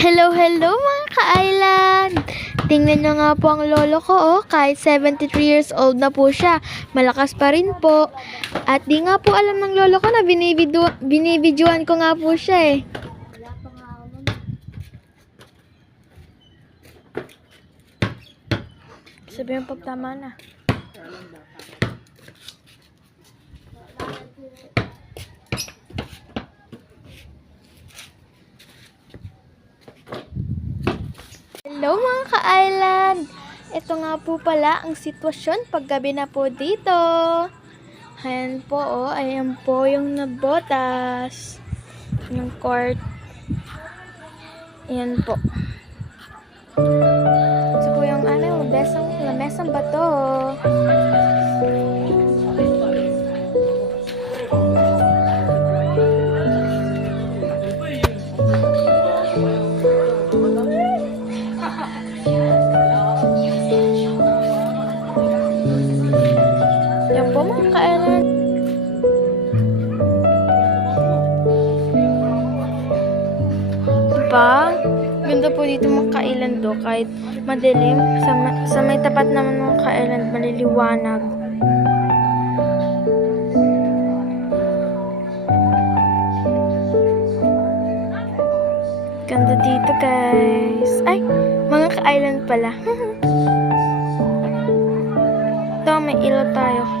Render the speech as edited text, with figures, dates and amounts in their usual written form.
Hello, hello mga ka-island! Tingnan nyo nga po ang lolo ko, kahit 73 years old na po siya, malakas pa rin po. At di nga po alam ng lolo ko na binibidyoan ko nga po siya eh. Sabihin pag tama na. Hello mga ka-island! Ito nga po pala ang sitwasyon paggabi na po dito. Ayan po ayan po yung nabotas. Yung court. Ayan po. Ito po yung lamesang bato. Yan po mga ka-island. Diba? Ganda po dito mga ka-island do. Kahit madilim, sa may tapat naman mga ka-island, maliliwanag. Ganda dito guys. Ay, mga ka-island pala. Ito, may ilaw tayo.